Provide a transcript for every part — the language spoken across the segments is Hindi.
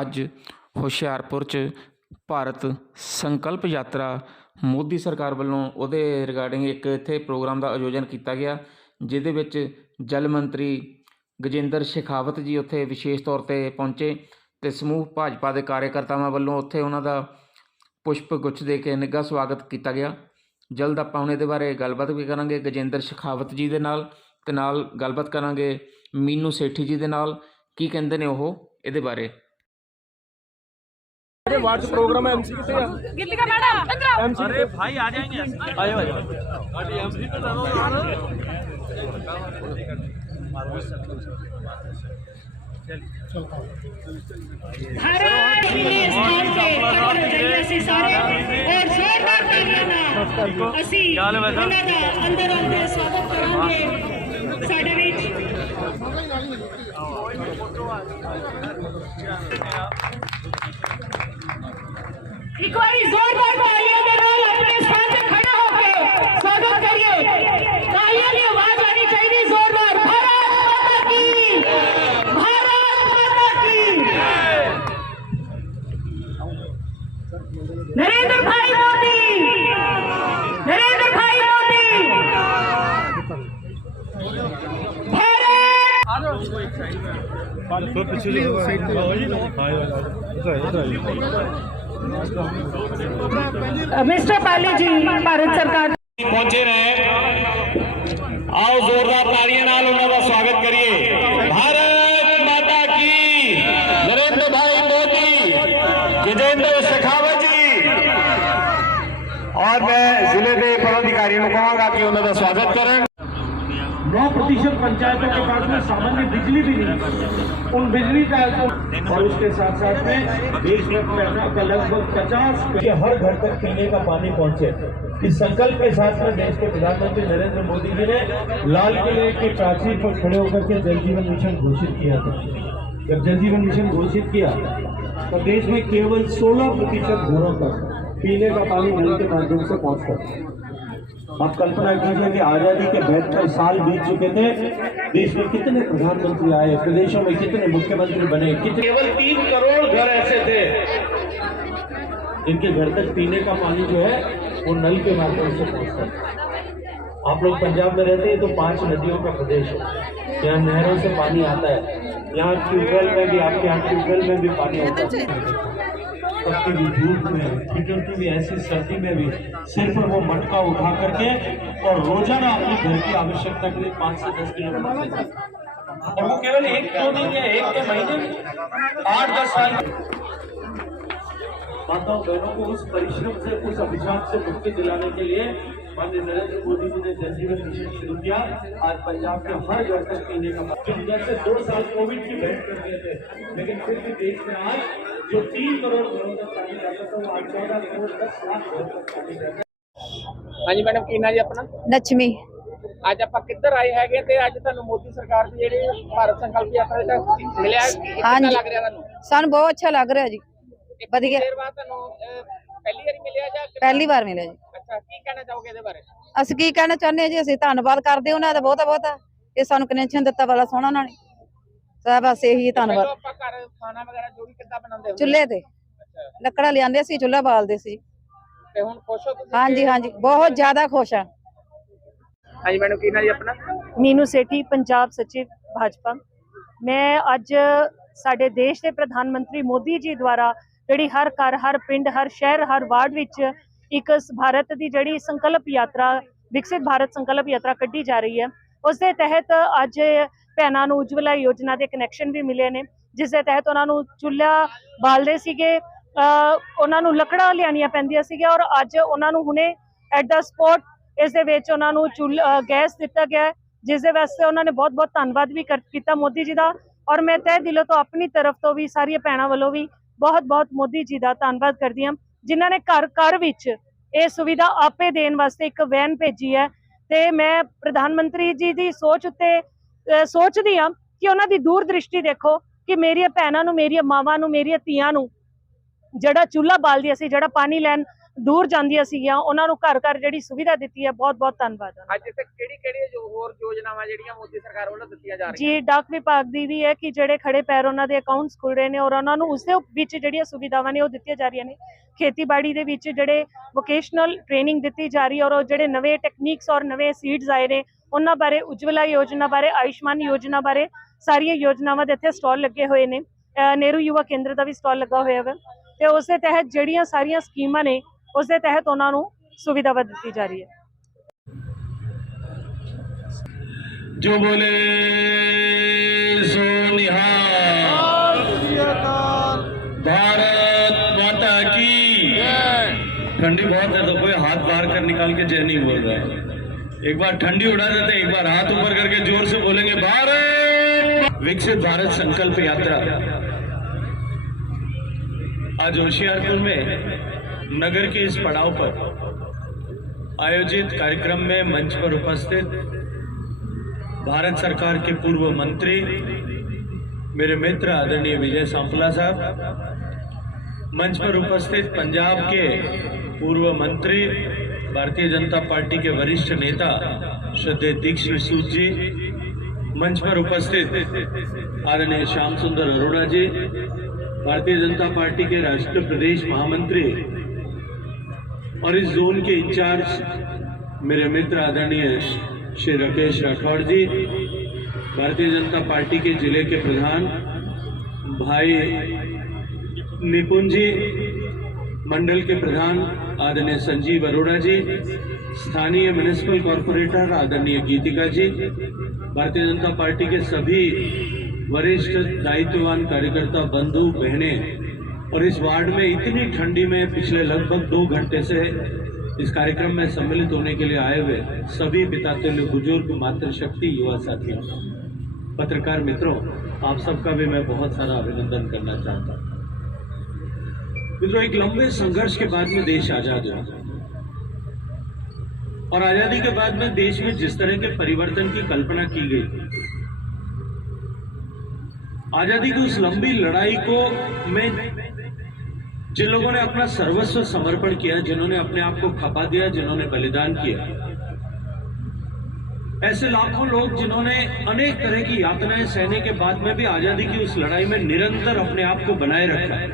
ਅੱਜ ਹੁਸ਼ਿਆਰਪੁਰ 'ਚ ਭਾਰਤ ਸੰਕਲਪ ਯਾਤਰਾ ਮੋਦੀ ਸਰਕਾਰ ਵੱਲੋਂ ਉਹਦੇ ਰਿਗਾਰਡਿੰਗ ਇੱਕ ਇੱਥੇ ਪ੍ਰੋਗਰਾਮ ਦਾ ਆਯੋਜਨ ਕੀਤਾ ਗਿਆ, ਜਿਹਦੇ ਵਿੱਚ ਜਲ ਮੰਤਰੀ ਗਜੇਂਦਰ ਸ਼ੇਖਾਵਤ ਜੀ ਉੱਥੇ ਵਿਸ਼ੇਸ਼ ਤੌਰ 'ਤੇ ਪਹੁੰਚੇ ਅਤੇ ਸਮੂਹ ਭਾਜਪਾ ਦੇ ਕਾਰਿਆਕਰਤਾਵਾਂ ਵੱਲੋਂ ਉੱਥੇ ਉਹਨਾਂ ਦਾ ਪੁਸ਼ਪ ਗੁੱਛ ਦੇ ਕੇ ਨਿੱਘਾ ਸਵਾਗਤ ਕੀਤਾ ਗਿਆ। ਜਲਦ ਆਪਾਂ ਹੁਣ ਇਹਦੇ ਬਾਰੇ ਗੱਲਬਾਤ ਵੀ ਕਰਾਂਗੇ ਗਜੇਂਦਰ ਸ਼ੇਖਾਵਤ ਜੀ ਦੇ ਨਾਲ, ਅਤੇ ਨਾਲ ਗੱਲਬਾਤ ਕਰਾਂਗੇ ਮੀਨੂ ਸੇਠੀ ਜੀ ਦੇ ਨਾਲ, ਕੀ ਕਹਿੰਦੇ ਨੇ ਉਹ ਇਹਦੇ ਬਾਰੇ। वार्ड प्रोग्राम है एमसी कितने गिल्ली का मैडम एमसी अरे भाई आ जाएंगे आयो आयो एमसी पे चलो यार अंदर आते स्वागत करांगे साडे विच एक बार जोरदार तालियों के नाल अपने स्थान पे खड़े होकर स्वागत करिए। तालियों की आवाज आनी चाहिए जोरदार। भारत माता की नरेंद्र भाई मोदी, नरेंद्र भाई मोदी, मिस्टर पाली जी भारत सरकार पहुंचे रहे। आओ जोरदार तालियां नाल उन्हां दा स्वागत करिए। भारत माता की, नरेंद्र भाई मोदी, गजेंद्र शेखावत जी, और मैं जिले के पदाधिकारियों को कहूंगा कि उन्हां दा स्वागत करें। 9% पंचायतों के पास में सामान्य बिजली भी नहीं, उन बिजली का और उसके साथ साथ में देश में का लगभग 50 के हर घर तक पीने का पानी पहुंचे। इस संकल्प के साथ में देश के प्रधानमंत्री नरेंद्र मोदी जी ने लाल किले की प्राचीर पर खड़े होकर के जल जीवन मिशन घोषित किया था। जब जल जीवन मिशन घोषित किया तो देश में केवल 16% घरों तक पीने का पानी नल के माध्यम से पहुंचता। आप कल्पना कीजिए कि आजादी के 72 साल बीत चुके थे, देश में कितने प्रधानमंत्री आए, प्रदेशों में कितने मुख्यमंत्री बने, केवल 3 करोड़ घर ऐसे थे जिनके घर तक पीने का पानी जो है वो नल के माध्यम से पहुंचता। आप लोग पंजाब में रहते हैं तो 5 नदियों का प्रदेश है, यहाँ नहरों से पानी आता है, यहाँ ट्यूबवेल में भी, आपके यहाँ ट्यूबवेल में भी पानी आता है। पत्ती भी धूप में, हीटर की भी ऐसी सर्दी में भी सिर पर वो मटका उठा करके और रोजाना अपने घर की आवश्यकता के लिए 5 से 10 किलोमीटर, और वो केवल 1-2 दिन या 1-2 महीने 8-10 साल माताओं बहनों को उस परिश्रम से, उस अभिशाप से मुक्ति दिलाने के लिए माननीय नरेंद्र मोदी जी ने जल जीवन मिशन शुरू किया। आज पंजाब के हर घर तक पीने का पानी, जैसे 2 साल कोविड की भेंट कर दिए थे, लेकिन फिर भी देश में आज जो 3 करोड़ घरों तक पानी जाता था वो आज 14 करोड़ 10 लाख घरों तक पानी जाता है। हाँ जी मैडम, की ना जी अपना? लक्ष्मी। ਅੱਜ ਆਪਾਂ ਕਿੱਧਰ ਆਏ ਹੈਗੇ ਤੇ ਅੱਜ ਤੁਹਾਨੂੰ ਮੋਦੀ ਸਰਕਾਰ ਦੀ ਜਿਹੜੀ ਭਾਰਤ ਸੰਕਲਪ ਯਾਤਰਾ ਦਾ ਮਿਲਿਆ, ਕਿੰਨਾ ਲੱਗ ਰਿਹਾ ਤੁਹਾਨੂੰ? ਸਾਨੂੰ ਬਹੁਤ ਅੱਛਾ ਲੱਗ ਰਿਹਾ ਜੀ, ਵਧੀਆ। ਦੇਰ ਬਾਅਦ ਤੁਹਾਨੂੰ ਪਹਿਲੀ ਵਾਰੀ ਮਿਲਿਆ ਜਾਂ ਪਹਿਲੀ ਵਾਰ ਮਿਲਿਆ ਜੀ। ਅੱਛਾ, ਕੀ ਕਹਿਣਾ ਚਾਹੋਗੇ ਇਹਦੇ ਬਾਰੇ? ਅਸੀਂ ਕੀ ਕਹਿਣਾ ਚਾਹੁੰਦੇ ਹਾਂ ਜੀ, ਅਸੀਂ ਧੰਨਵਾਦ ਕਰਦੇ ਉਹਨਾਂ ਦਾ ਬਹੁਤਾ ਬਹੁਤਾ, ਇਹ ਸਾਨੂੰ ਕਨੈਕਸ਼ਨ ਦਿੱਤਾ ਬੜਾ ਸੋਹਣਾ ਉਹਨਾਂ ਨੇ। ਸਭ ਬਸ ਇਹੀ ਧੰਨਵਾਦ। ਆਪਾਂ ਘਰ ਖਾਣਾ ਵਗੈਰਾ ਜੋ ਵੀ ਕਿੱਦਾਂ ਬਣਾਉਂਦੇ ਹੋ? ਚੁੱਲ੍ਹੇ ਤੇ ਲੱਕੜਾਂ ਲਿਆਂਦੇ ਸੀ, ਚੁੱਲ੍ਹਾ ਬਾਲਦੇ ਸੀ। ਤੇ ਹੁਣ ਖੁਸ਼ ਹੋ ਤੁਸੀਂ? ਹਾਂਜੀ ਹਾਂਜੀ, ਬਹੁਤ ਜ਼ਿਆਦਾ ਖੁਸ਼ ਆ। हाँ जी मैडम, की ना जी अपना? मीनू सेठी, पंजाब सचिव भाजपा। मैं अज साडे देश के प्रधानमंत्री मोदी जी द्वारा जिहड़ी हर घर, हर पिंड, हर शहर, हर वार्ड विच एक भारत की जिहड़ी संकल्प यात्रा, विकसित भारत संकल्प यात्रा कड्ढी जा रही है, उस दे तहत अज भैणां नूं उज्जवला योजना के कनैक्शन भी मिले ने, जिस दे तहत उन्हां नूं चुल्हा बालदे सीगे, उन्हां नूं लकड़ां लियाणियां पैंदियां सीगीआं, और अज उन्हां नूं हुणे एट द स्पॉट इस गैस दिता गया है, जिस वास्ते उन्होंने बहुत बहुत धन्यवाद भी किया मोदी जी का। और मैं तय दिलों तो अपनी तरफ तो भी सारिया भैणों वालों भी बहुत बहुत मोदी जी का धन्यवाद करती हूँ, जिन्होंने घर घर विच ये सुविधा आपे देने वास्ते एक वैन भेजी है। तो मैं प्रधानमंत्री जी की सोच उत्ते सोचती हाँ कि उन्होंने दूरदृष्टि देखो कि मेरिया भैणों, मेरिया मावां, मेरिया धीआं नूं जिहड़ा चूल्हा बालदियां सी, जिहड़ा पानी लैन ਦੂਰ ਜਾਂਦੀਆਂ ਸੀਗੀਆਂ ਉਹਨਾਂ ਨੂੰ ਘਰ ਘਰ ਜਿਹੜੀ ਸੁਵਿਧਾ ਦਿੱਤੀ ਹੈ, ਬਹੁਤ ਬਹੁਤ ਧੰਨਵਾਦ ਉਹਨਾਂ ਦਾ। ਅੱਜ ਤੱਕ ਕਿਹੜੀ ਜੋ ਹੋਰ ਯੋਜਨਾਵਾਂ ਜਿਹੜੀਆਂ ਮੋਦੀ ਸਰਕਾਰ ਵੱਲੋਂ ਦਿੱਤੀਆਂ ਜਾ ਰਹੀਆਂ? ਜੀ ਡਾਕ ਵਿਭਾਗ ਦੀ ਵੀ ਹੈ ਕਿ ਜਿਹੜੇ ਖੜੇ ਪੈਰ ਉਹਨਾਂ ਦੇ ਅਕਾਊਂਟਸ ਖੁੱਲ ਰਹੇ ਨੇ ਔਰ ਉਹਨਾਂ ਨੂੰ ਉਸ ਦੇ ਵਿੱਚ ਜਿਹੜੀਆਂ ਸੁਵਿਧਾਵਾਂ ਨੇ ਉਹ ਦਿੱਤੀਆਂ ਜਾ ਰਹੀਆਂ ਨੇ। ਖੇਤੀਬਾੜੀ ਦੇ ਵਿੱਚ ਜਿਹੜੇ ਵੋਕੇਸ਼ਨਲ ਟ੍ਰੇਨਿੰਗ ਦਿੱਤੀ ਜਾ ਰਹੀ ਹੈ ਔਰ ਉਹ ਜਿਹੜੇ ਨਵੇਂ ਟੈਕਨੀਕਸ ਔਰ ਨਵੇਂ ਸੀਡਸ ਆਏ ਨੇ ਉਹਨਾਂ ਬਾਰੇ, ਉਜਵਲਾ ਯੋਜਨਾ ਬਾਰੇ, ਆਯੁਸ਼ਮਾਨ ਯੋਜਨਾ ਬਾਰੇ ਸਾਰੀਆਂ ਯੋਜਨਾਵਾਂ ਦੇ ਇੱਥੇ ਸਟਾਲ ਲੱਗੇ ਹੋਏ ਨੇ। ਨਹਿਰੂ ਯੁਵਾ ਕੇਂਦਰ ਦਾ ਵੀ ਸਟਾਲ ਲੱਗਾ ਹੋਇਆ ਵਾ ਤੇ ਉਸ ਦੇ ਤਹਿਤ ਜਿਹੜੀਆਂ ਸਾਰੀਆਂ ਸਕੀਮਾਂ ਨੇ ਉਸ ਦੇ ਤਹਿਤ ਉਹਨਾਂ ਨੂੰ ਸੁਵਿਧਾਵਾਂ ਦਿੱਤੀ ਜਾ ਰਹੀ ਹੈ। जो बोले सो निहाल, भारत माता की। ठंडी बहुत है तो कोई हाथ बाहर कर निकाल के जय नहीं बोल रहा है। एक बार ठंडी उड़ा देते, एक बार हाथ ऊपर करके जोर से बोलेंगे भारत। विकसित भारत संकल्प यात्रा आज होशियारपुर में नगर के इस पड़ाव पर आयोजित कार्यक्रम में मंच पर उपस्थित भारत सरकार के पूर्व मंत्री मेरे मित्र आदरणीय विजय सांपला साहब, मंच पर उपस्थित पंजाब के पूर्व मंत्री भारतीय जनता पार्टी के वरिष्ठ नेता श्रद्धेय दीक्षित सूद जी, मंच पर उपस्थित आदरणीय श्याम सुंदर अरोड़ा जी, भारतीय जनता पार्टी के राष्ट्रीय प्रदेश महामंत्री और इस जोन के इंचार्ज मेरे मित्र आदरणीय श्री राकेश राठौड़ जी, भारतीय जनता पार्टी के जिले के प्रधान भाई निपुण जी, मंडल के प्रधान आदरणीय संजीव अरोड़ा जी, स्थानीय म्युनिसिपल कॉरपोरेटर आदरणीय गीतिका जी, भारतीय जनता पार्टी के सभी वरिष्ठ दायित्ववान कार्यकर्ता बंधु बहनें और इस वार्ड में इतनी ठंडी में पिछले लगभग 2 घंटे से इस कार्यक्रम में सम्मिलित होने के लिए आए हुए सभी पितातुल्य बुजुर्ग, मातृशक्ति, युवा साथियों, पत्रकार मित्रों, आप सबका भी मैं बहुत सारा अभिनंदन करना चाहता हूं। मित्रों, एक लंबे संघर्ष के बाद में देश आजाद हुआ और आजादी के बाद में देश में जिस तरह के परिवर्तन की कल्पना की गई, आजादी की उस लंबी लड़ाई को में जिन लोगों ने अपना सर्वस्व समर्पण किया, जिन्होंने अपने आप को खपा दिया, जिन्होंने बलिदान किया, ऐसे लाखों लोग जिन्होंने अनेक तरह की यातनाएं सहने के बाद में भी आजादी की उस लड़ाई में निरंतर अपने आप को बनाए रखा है,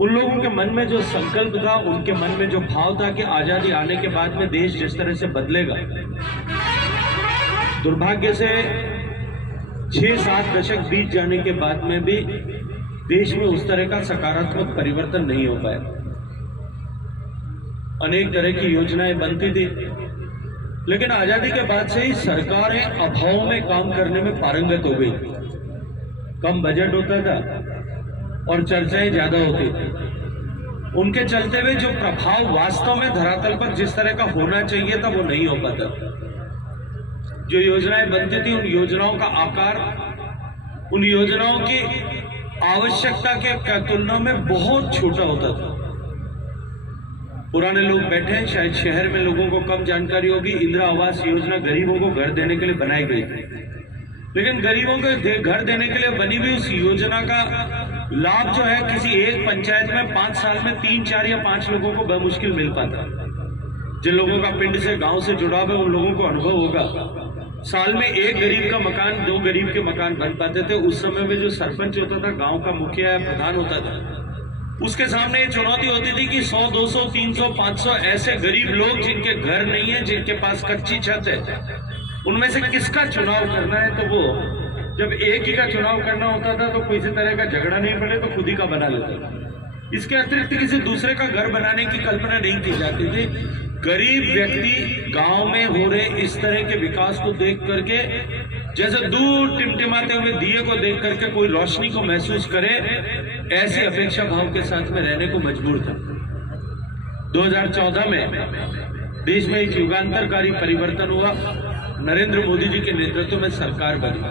उन लोगों के मन में जो संकल्प था, उनके मन में जो भाव था कि आजादी आने के बाद में देश जिस तरह से बदलेगा, दुर्भाग्य से 6-7 दशक बीत जाने के बाद में भी देश में उस तरह का सकारात्मक परिवर्तन नहीं हो पाया। अनेक तरह की योजनाएं बनती थी, लेकिन आजादी के बाद से ही सरकारें अभाव में काम करने में पारंगत हो गई। कम बजट होता था और चर्चाएं ज्यादा होती थी। उनके चलते हुए जो प्रभाव वास्तव में धरातल पर जिस तरह का होना चाहिए था वो नहीं हो पाता। जो योजनाएं बनती थी, उन योजनाओं का आकार, उन योजनाओं की आवश्यकता के तुलना में बहुत छोटा होता था। पुराने लोग बैठे हैं, शायद शहर में लोगों को कम जानकारी होगी। इंदिरा आवास योजना गरीबों को घर देने के लिए बनाई गई थी, लेकिन गरीबों को घर देने के लिए बनी हुई उस योजना का लाभ जो है किसी एक पंचायत में 5 साल में 3, 4 या 5 लोगों को बमुश्किल मिल पाता। जिन लोगों का पिंड से गांव से जुड़ाव है उन लोगों को अनुभव होगा। साल में 1 गरीब का मकान, 2 गरीब के मकान बन पाते थे। उस समय में जो सरपंच होता था, गांव का मुखिया या प्रधान होता था, उसके सामने ये चुनौती होती थी कि 100, 200, 300, 500 ऐसे गरीब लोग जिनके घर नहीं है, जिनके पास कच्ची छत है, उनमें से किसका चुनाव करना है। तो वो जब एक ही का चुनाव करना होता था तो किसी तरह का झगड़ा नहीं पड़े तो खुद ही का बना लेता था। इसके अतिरिक्त किसी दूसरे का घर बनाने की कल्पना नहीं की जाती थी। गरीब व्यक्ति गांव में हो रहे इस तरह के विकास को देख करके, जैसे दूर टिमटिमाते हुए दिए को देख करके कोई रोशनी को महसूस करे, ऐसी अपेक्षा भाव के साथ में रहने को मजबूर था। 2014 में देश में एक युगांतरकारी परिवर्तन हुआ। नरेंद्र मोदी जी के नेतृत्व में सरकार बनी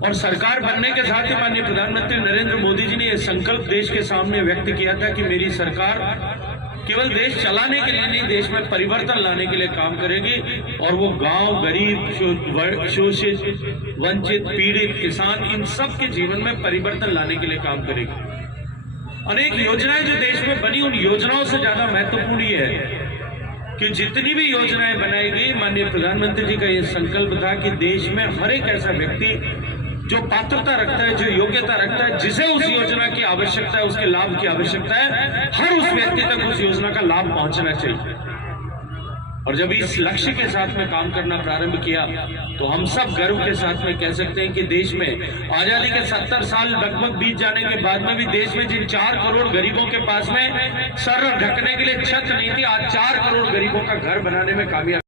और सरकार बनने के साथ ही माननीय प्रधानमंत्री नरेंद्र मोदी जी ने यह संकल्प देश के सामने व्यक्त किया था कि मेरी सरकार केवल देश चलाने के लिए नहीं, देश में परिवर्तन लाने के लिए काम करेगी और वो गांव, गरीब, शोषित, वंचित, पीड़ित, किसान, इन सब के जीवन में परिवर्तन लाने के लिए काम करेगी। अनेक योजनाएं जो देश में बनी, उन योजनाओं से ज्यादा महत्वपूर्ण ये है कि जितनी भी योजनाएं बनाई गई, माननीय प्रधानमंत्री जी का ये संकल्प था कि देश में हर एक ऐसा व्यक्ति जो पात्रता रखता है, जो योग्यता रखता है, जिसे उस योजना की आवश्यकता है, उसके लाभ की आवश्यकता है, हर उस व्यक्ति तक उस योजना का लाभ पहुंचना चाहिए। और जब इस लक्ष्य के साथ में काम करना प्रारंभ किया तो हम सब गर्व के साथ में कह सकते हैं कि देश में आजादी के 70 साल लगभग बीत जाने के बाद में भी देश में जिन 4 करोड़ गरीबों के पास में सर ढकने के लिए छत नहीं थी, आज 4 करोड़ गरीबों का घर बनाने में कामयाब